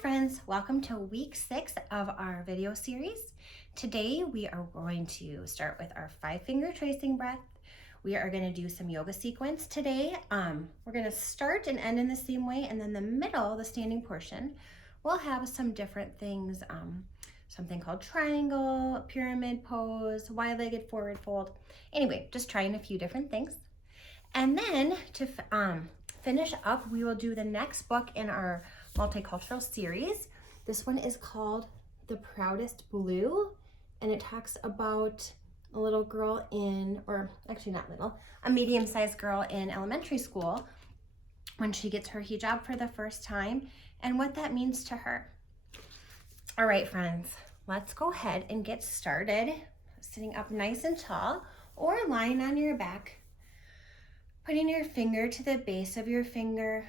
friends, welcome to week 6 of our video series. Today we are going to start with our 5-finger tracing breath. We are going to do some yoga sequence today. We're going to start and end in the same way, and then the middle, the standing portion, we'll have some different things, something called triangle, pyramid pose, wide-legged forward fold. Anyway, just trying a few different things. And then to finish up, we will do the next book in our multicultural series. This one is called The Proudest Blue, and it talks about a little girl in, or actually not little, a medium-sized girl in elementary school when she gets her hijab for the first time and what that means to her. All right, friends, let's go ahead and get started. Sitting up nice and tall or lying on your back, putting your finger to the base of your finger.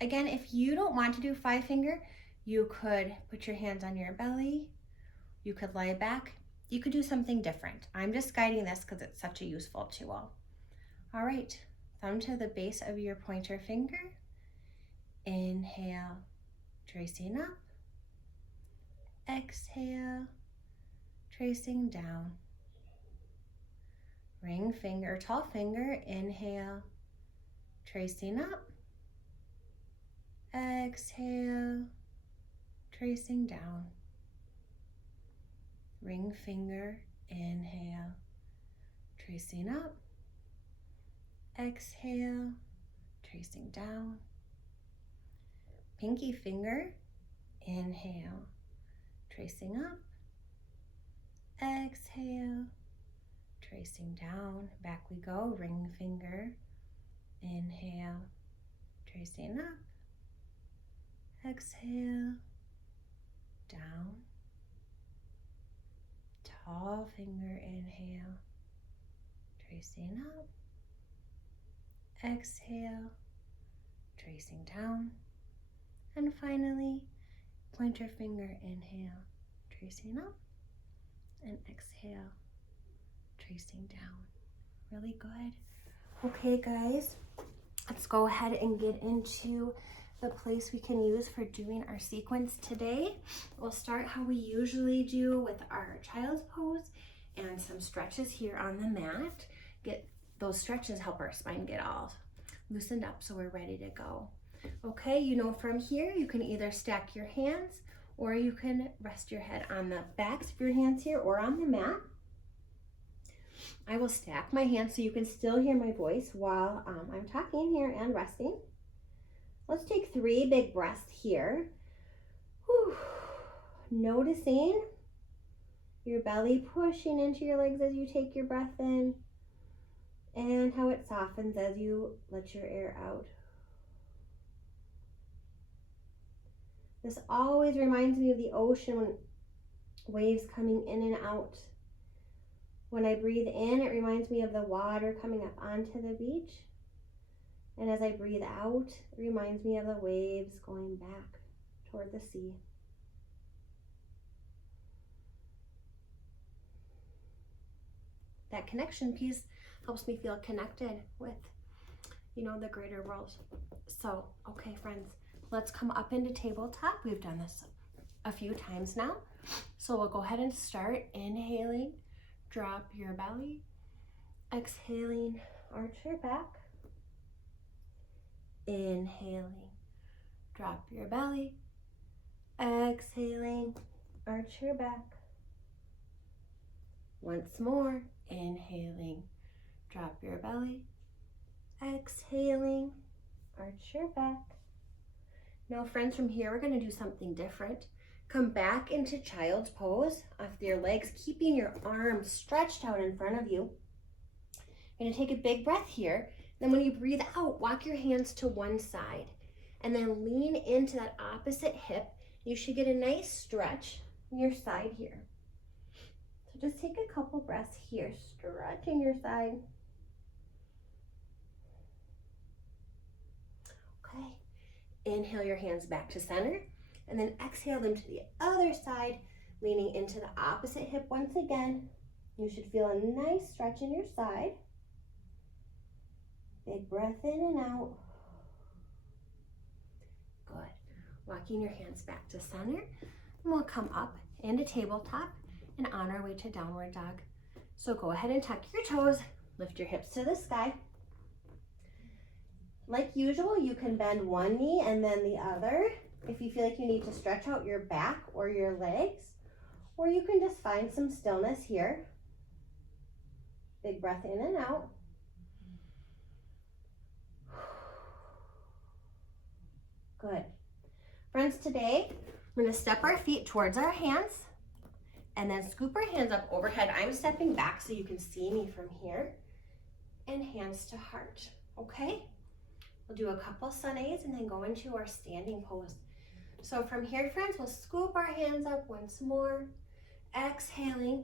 Again, if you don't want to do 5-finger, you could put your hands on your belly, you could lie back, you could do something different. I'm just guiding this because it's such a useful tool. All right, thumb to the base of your pointer finger. Inhale, tracing up. Exhale, tracing down. Ring finger, tall finger, inhale, tracing up. Exhale, tracing down. Ring finger, inhale, tracing up. Exhale, tracing down. Pinky finger, inhale, tracing up. Exhale, tracing down. Back we go. Ring finger, inhale, tracing up. Exhale, down. Tall finger, inhale, tracing up. Exhale, tracing down. And finally, pointer finger, inhale, tracing up. And exhale, tracing down. Really good. Okay, guys, let's go ahead and get into the place we can use for doing our sequence today. We'll start how we usually do with our child's pose and some stretches here on the mat. Get those stretches, help our spine get all loosened up so we're ready to go. Okay, you know, from here you can either stack your hands or you can rest your head on the backs of your hands here or on the mat. I will stack my hands so you can still hear my voice while I'm talking here and resting. Let's take 3 big breaths here. Whew. Noticing your belly pushing into your legs as you take your breath in and how it softens as you let your air out. This always reminds me of the ocean when waves coming in and out. When I breathe in, it reminds me of the water coming up onto the beach. And as I breathe out, it reminds me of the waves going back toward the sea. That connection piece helps me feel connected with, you know, the greater world. So, okay, friends, let's come up into tabletop. We've done this a few times now. So we'll go ahead and start. Inhaling, drop your belly. Exhaling, arch your back. Inhaling, drop your belly. Exhaling, arch your back. Once more, inhaling, drop your belly. Exhaling, arch your back. Now, friends, from here, we're going to do something different. Come back into child's pose off your legs, keeping your arms stretched out in front of you. You're going to take a big breath here. Then when you breathe out, walk your hands to one side and then lean into that opposite hip. You should get a nice stretch in your side here. So just take a couple breaths here, stretching your side. Okay. Inhale your hands back to center and then exhale them to the other side, leaning into the opposite hip once again. You should feel a nice stretch in your side. Big breath in and out. Good. Walk walking your hands back to center, and we'll come up into tabletop and on our way to downward dog. So go ahead and tuck your toes, lift your hips to the sky. Like usual, you can bend one knee and then the other if you feel like you need to stretch out your back or your legs, or you can just find some stillness here. Big breath in and out. Good. Friends, today we're going to step our feet towards our hands and then scoop our hands up overhead. I'm stepping back so you can see me from here, and hands to heart, okay? We'll do a couple sun A's and then go into our standing pose. So from here, friends, we'll scoop our hands up once more. Exhaling,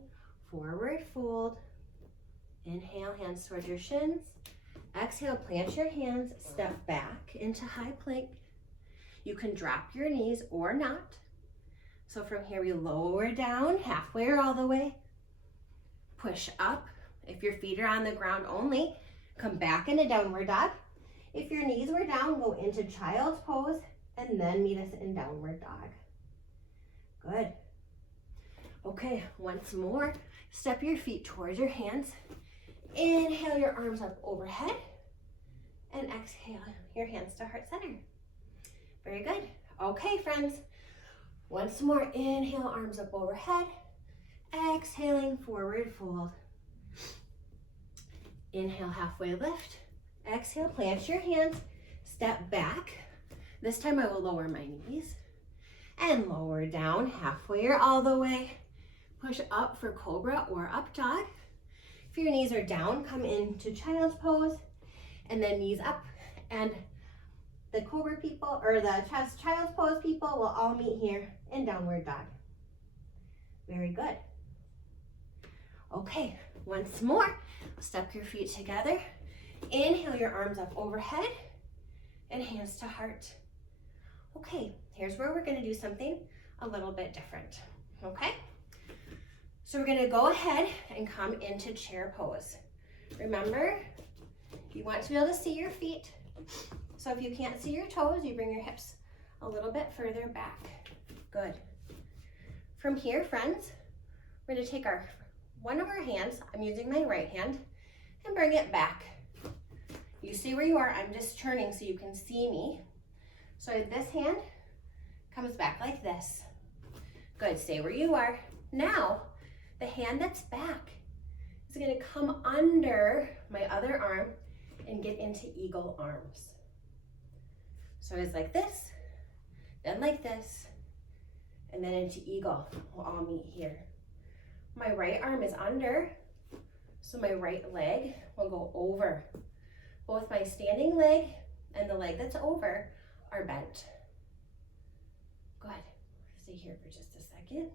forward fold. Inhale, hands towards your shins. Exhale, plant your hands, step back into high plank. You can drop your knees or not. So from here, we lower down halfway or all the way. Push up. If your feet are on the ground only, come back into downward dog. If your knees were down, go into child's pose and then meet us in downward dog. Good. Okay, once more, step your feet towards your hands. Inhale your arms up overhead and exhale your hands to heart center. Very good. Okay, friends. Once more, inhale, arms up overhead. Exhaling, forward fold. Inhale, halfway lift. Exhale, plant your hands, step back. This time I will lower my knees and lower down halfway or all the way. Push up for cobra or up dog. If your knees are down, come into child's pose and then knees up, and the cobra people or the child's pose people will all meet here in downward dog. Very good. Okay, once more, step your feet together. Inhale your arms up overhead and hands to heart. Okay, here's where we're going to do something a little bit different. Okay, so we're going to go ahead and come into chair pose. Remember, you want to be able to see your feet. So if you can't see your toes, you bring your hips a little bit further back. Good. From here, friends, we're going to take one of our hands, I'm using my right hand, and bring it back. You see where you are, I'm just turning so you can see me. So this hand comes back like this. Good, stay where you are. Now, the hand that's back is gonna come under my other arm and get into eagle arms. So it's like this, then like this, and then into eagle. We'll all meet here. My right arm is under, so my right leg will go over. Both my standing leg and the leg that's over are bent. Good. Stay here for just a second.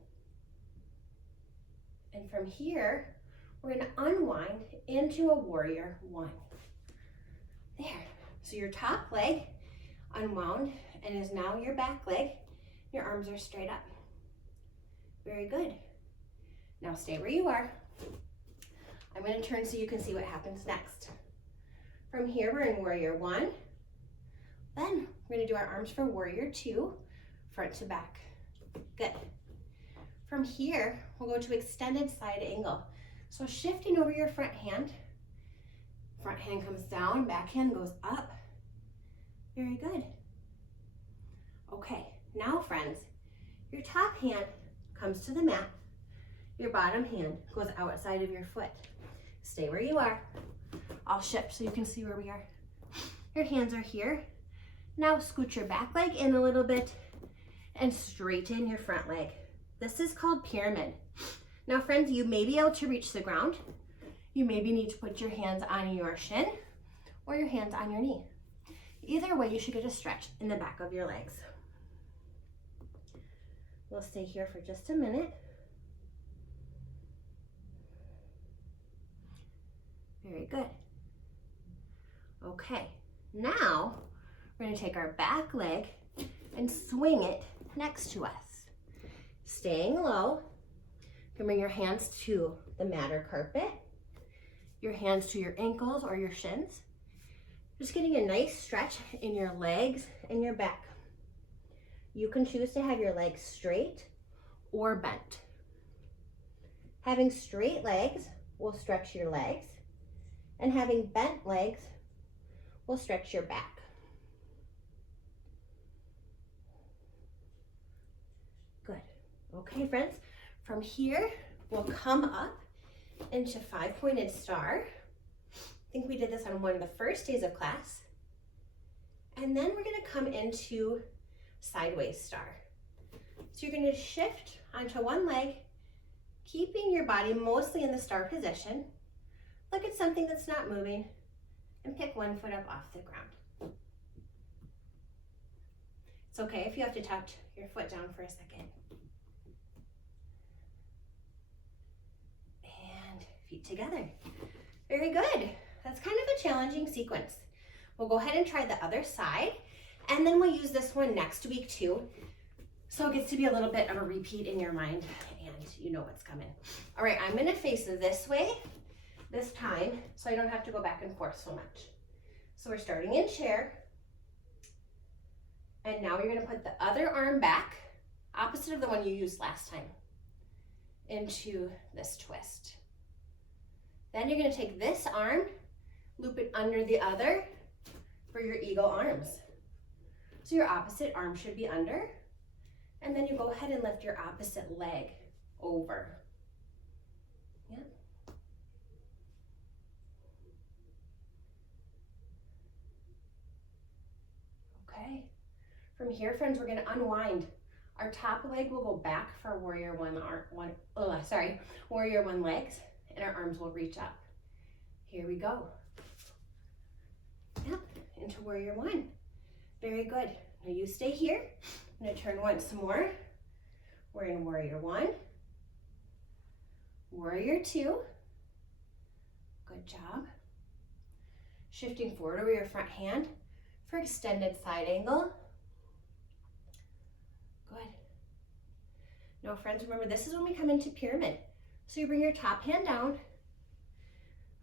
And from here, we're going to unwind into a warrior one. There. So your top leg unwound and is now your back leg. Your arms are straight up. Very good. Now stay where you are. I'm going to turn so you can see what happens next. From here, we're in warrior one. Then we're going to do our arms for warrior two, front to back. Good. From here, we'll go to extended side angle. So shifting over your front hand comes down, back hand goes up. Very good. Okay, now friends, your top hand comes to the mat. Your bottom hand goes outside of your foot. Stay where you are. I'll shift so you can see where we are. Your hands are here. Now scoot your back leg in a little bit and straighten your front leg. This is called pyramid. Now friends, you may be able to reach the ground. You maybe need to put your hands on your shin or your hands on your knee. Either way, you should get a stretch in the back of your legs. We'll stay here for just a minute. Very good. Okay, now we're going to take our back leg and swing it next to us. Staying low, you can bring your hands to the mat or carpet, your hands to your ankles or your shins. Just getting a nice stretch in your legs and your back. You can choose to have your legs straight or bent. Having straight legs will stretch your legs, and having bent legs will stretch your back. Good. Okay, friends, from here, we'll come up into 5-pointed star. I think we did this on one of the first days of class. And then we're gonna come into sideways star. So you're gonna shift onto one leg, keeping your body mostly in the star position. Look at something that's not moving and pick one foot up off the ground. It's okay if you have to touch your foot down for a second. And feet together. Very good. That's kind of a challenging sequence. We'll go ahead and try the other side, and then we'll use this one next week too. So it gets to be a little bit of a repeat in your mind, and you know what's coming. All right, I'm gonna face this way this time, so I don't have to go back and forth so much. So we're starting in chair, and now you're gonna put the other arm back, opposite of the one you used last time, into this twist. Then you're gonna take this arm, loop it under the other for your eagle arms. So your opposite arm should be under, and then you go ahead and lift your opposite leg over. Yep. Okay. From here, friends, we're gonna unwind. Our top leg will go back for warrior one legs, and our arms will reach up. Here we go. Yep, into warrior one. Very good. Now you stay here. I'm gonna turn once more. We're in warrior one, warrior two. Good job. Shifting forward over your front hand for extended side angle. Good. Now friends, remember this is when we come into pyramid. So you bring your top hand down.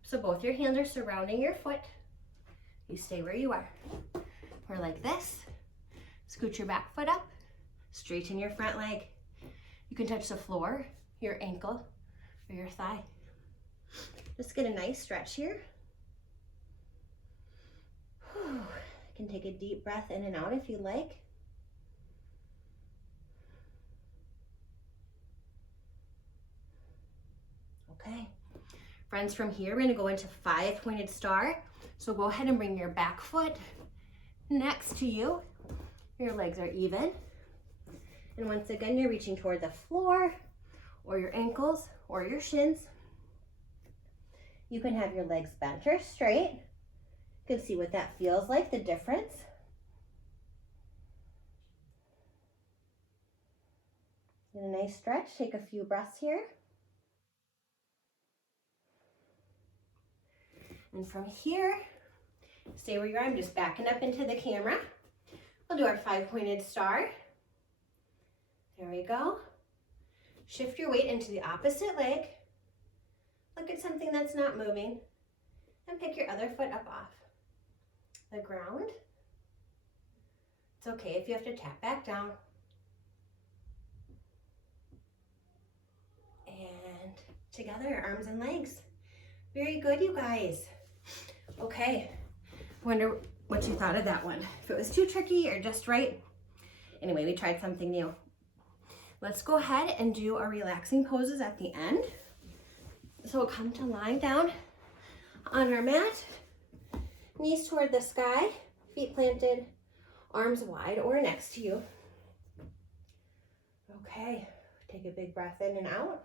So both your hands are surrounding your foot. You stay where you are. Or like this. Scoot your back foot up. Straighten your front leg. You can touch the floor, your ankle, or your thigh. Just get a nice stretch here. You can take a deep breath in and out if you like. Okay. Friends, from here, we're gonna go into 5-pointed star. So go ahead and bring your back foot next to you. Your legs are even. And once again, you're reaching toward the floor or your ankles or your shins. You can have your legs bent or straight. You can see what that feels like, the difference. Get a nice stretch, take a few breaths here. And from here, stay where you are. I'm just backing up into the camera. We'll do our 5-pointed star. There we go. Shift your weight into the opposite leg. Look at something that's not moving. And pick your other foot up off the ground. It's okay if you have to tap back down. And together, arms and legs. Very good, you guys. Okay, wonder what you thought of that one. If it was too tricky or just right. Anyway, we tried something new. Let's go ahead and do our relaxing poses at the end. So we'll come to lying down on our mat, knees toward the sky, feet planted, arms wide or next to you. Okay, take a big breath in and out.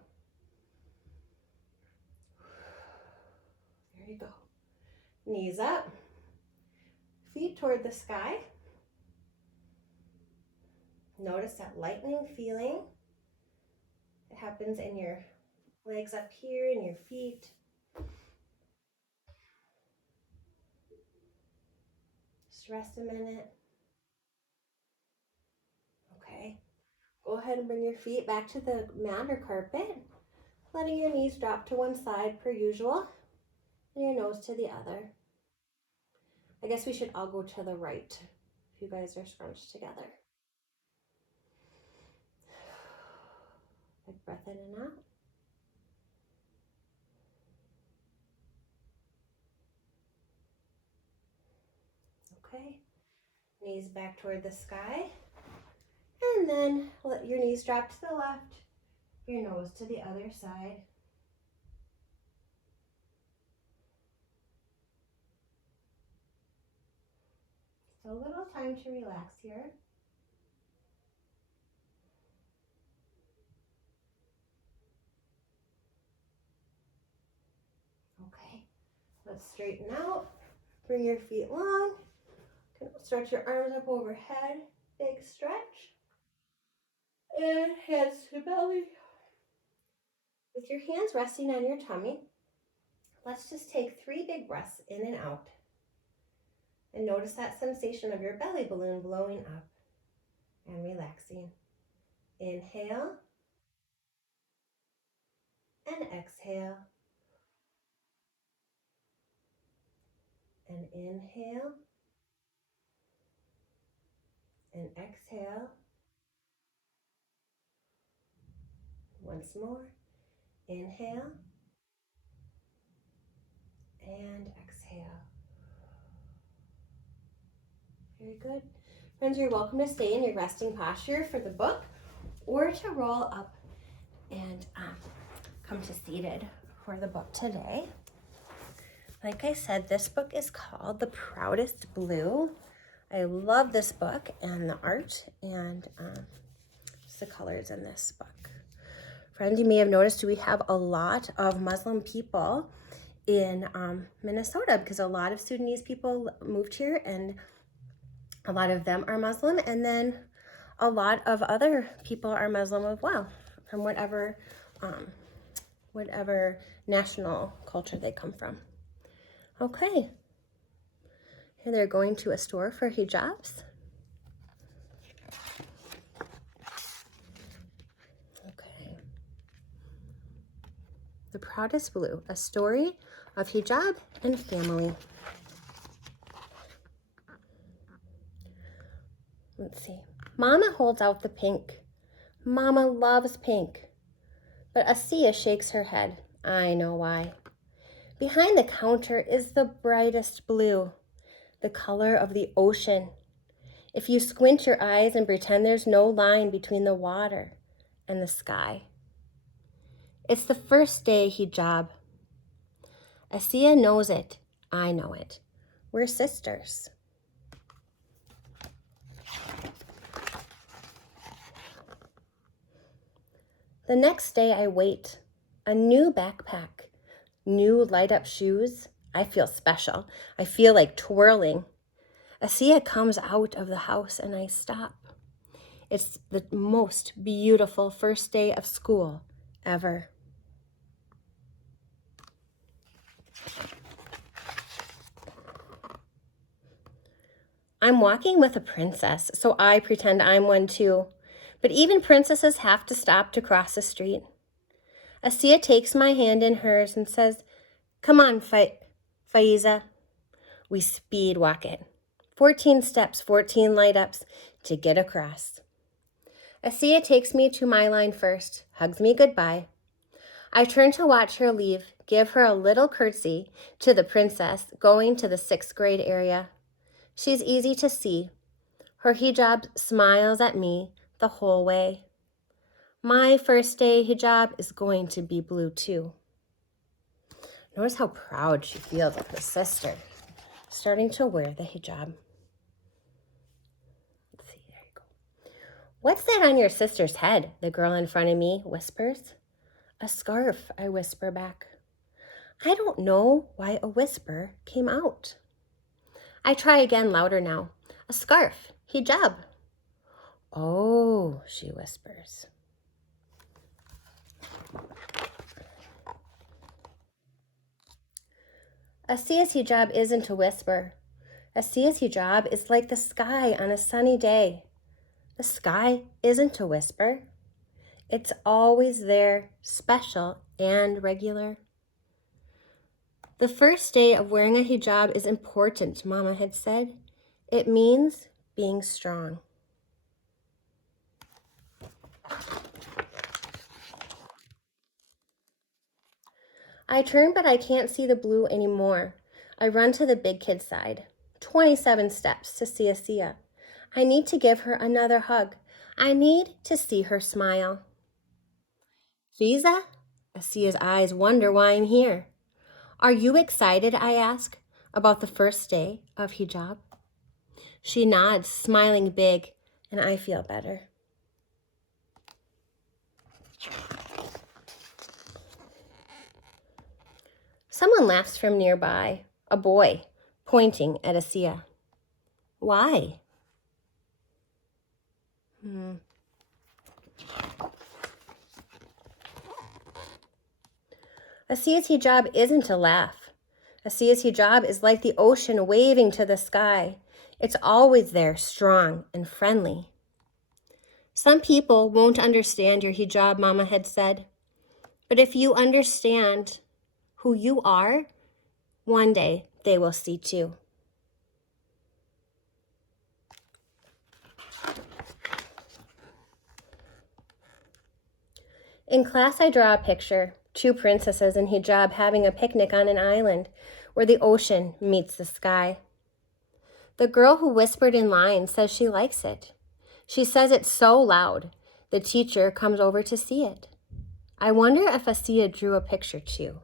There you go. Knees up, feet toward the sky. Notice that lightning feeling. It happens in your legs up here and your feet. Just rest a minute. Okay. Go ahead and bring your feet back to the mat or carpet, letting your knees drop to one side per usual, and your nose to the other. I guess we should all go to the right if you guys are scrunched together. breath in and out. Okay, knees back toward the sky. And then let your knees drop to the left, your nose to the other side. So a little time to relax here. Okay, let's straighten out. Bring your feet long. Stretch your arms up overhead. Big stretch. And hands to belly. With your hands resting on your tummy, let's just take 3 big breaths in and out. And notice that sensation of your belly balloon blowing up and relaxing. Inhale and exhale. And inhale and exhale. Once more. Inhale and exhale. Very good. Friends, you're welcome to stay in your resting posture for the book or to roll up and come to seated for the book today. Like I said, this book is called The Proudest Blue. I love this book and the art and just the colors in this book. Friends, you may have noticed we have a lot of Muslim people in Minnesota because a lot of Sudanese people moved here and a lot of them are Muslim, and then a lot of other people are Muslim as well, from whatever national culture they come from. Okay, here they're going to a store for hijabs. Okay. The Proudest Blue, a story of hijab and family. Let's see. Mama holds out the pink. Mama loves pink. But Asiya shakes her head. I know why. Behind the counter is the brightest blue, the color of the ocean. If you squint your eyes and pretend there's no line between the water and the sky. It's the first day hijab. Asiya knows it. I know it. We're sisters. The next day I wait. A new backpack, new light-up shoes. I feel special. I feel like twirling. Asiya comes out of the house and I stop. It's the most beautiful first day of school ever. I'm walking with a princess, so I pretend I'm one too. But even princesses have to stop to cross the street. Asiya takes my hand in hers and says, "Come on, Faiza." We speed walk it. 14 steps, 14 light-ups to get across. Asiya takes me to my line first, hugs me goodbye. I turn to watch her leave, give her a little curtsy to the princess going to the 6th grade area. She's easy to see. Her hijab smiles at me the whole way. My first day hijab is going to be blue too. Notice how proud she feels of her sister starting to wear the hijab. Let's see, there you go. "What's that on your sister's head?" the girl in front of me whispers. "A scarf," I whisper back. I don't know why a whisper came out. I try again louder now. "A scarf, hijab." "Oh," she whispers. Asiya's hijab isn't a whisper. Asiya's hijab is like the sky on a sunny day. The sky isn't a whisper. It's always there, special and regular. The first day of wearing a hijab is important, Mama had said. It means being strong. I turn, but I can't see the blue anymore. I run to the big kid's side. 27 steps to see Asiya. I need to give her another hug. I need to see her smile. Fiza? Asiya's eyes wonder why I'm here. Are you excited, I ask, about the first day of hijab? She nods, smiling big, and I feel better. Someone laughs from nearby, a boy, pointing at Asiya. Why? Asiya's hijab isn't a laugh. Asiya's hijab is like the ocean waving to the sky. It's always there, strong and friendly. Some people won't understand your hijab, Mama had said. But if you understand who you are, one day they will see too. In class, I draw a picture, 2 princesses in hijab having a picnic on an island where the ocean meets the sky. The girl who whispered in line says she likes it. She says it's so loud, the teacher comes over to see it. I wonder if Asiya drew a picture too.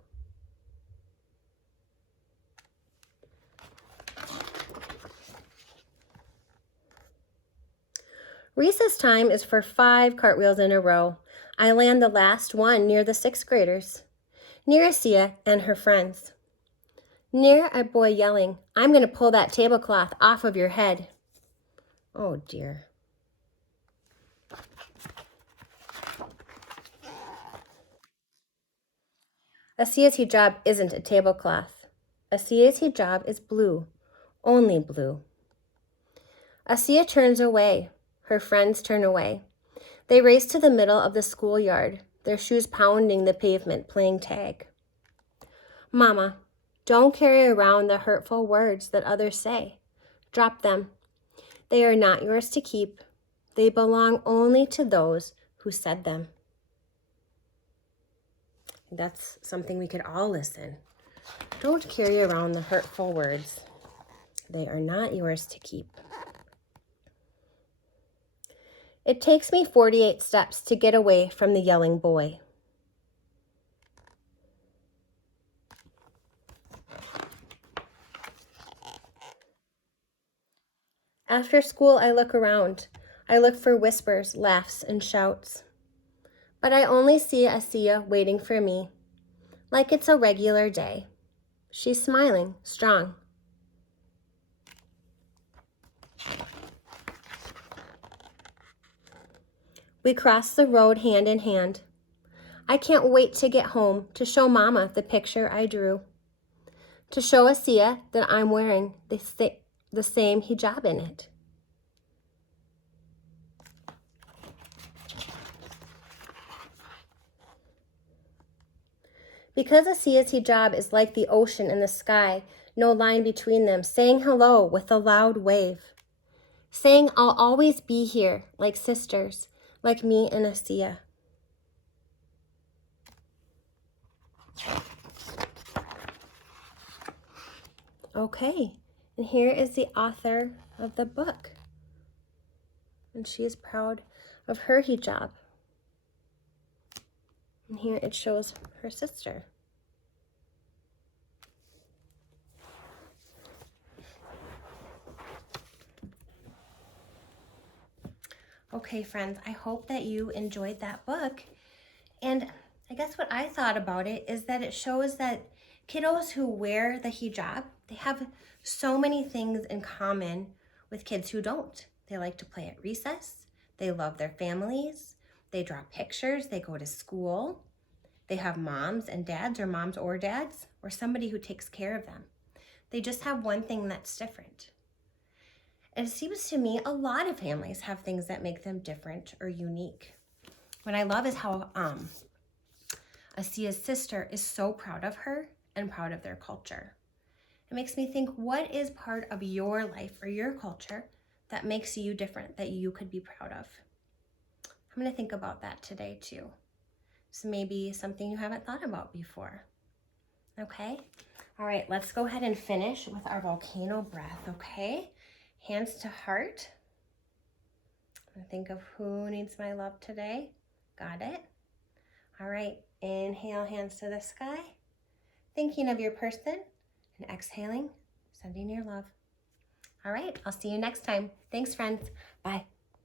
Recess time is for 5 cartwheels in a row. I land the last one near the 6th graders, near Asiya and her friends. Near a boy yelling, I'm going to pull that tablecloth off of your head. Oh dear. Asiya's hijab isn't a tablecloth. Asiya's hijab is blue, only blue. Asiya turns away. Her friends turn away. They race to the middle of the schoolyard, their shoes pounding the pavement, playing tag. Mama, don't carry around the hurtful words that others say. Drop them. They are not yours to keep. They belong only to those who said them. That's something we could all listen. Don't carry around the hurtful words. They are not yours to keep. It takes me 48 steps to get away from the yelling boy. After school, I look around. I look for whispers, laughs, and shouts. But I only see Asiya waiting for me, like it's a regular day. She's smiling, strong. We cross the road hand in hand. I can't wait to get home to show Mama the picture I drew, to show Asiya that I'm wearing the same hijab in it. Because Asiya's hijab is like the ocean and the sky, no line between them, saying hello with a loud wave, saying I'll always be here like sisters, like me and Asiya. Okay, and here is the author of the book. And she is proud of her hijab. And here it shows her sister. Okay, friends, I hope that you enjoyed that book. And I guess what I thought about it is that it shows that kiddos who wear the hijab, they have so many things in common with kids who don't. They like to play at recess. They love their families. They draw pictures. They go to school. They have moms and dads, or moms or dads, or somebody who takes care of them. They just have one thing that's different. And it seems to me a lot of families have things that make them different or unique. What I love is how Asiya's sister is so proud of her and proud of their culture. It makes me think, what is part of your life or your culture that makes you different, that you could be proud of? I'm going to think about that today too. So maybe something you haven't thought about before. Okay. All right, let's go ahead and finish with our volcano breath, okay? Hands to heart. Think of who needs my love today. Got it? All right, inhale, hands to the sky. Thinking of your person, and exhaling, sending your love. All right, I'll see you next time. Thanks, friends. Bye.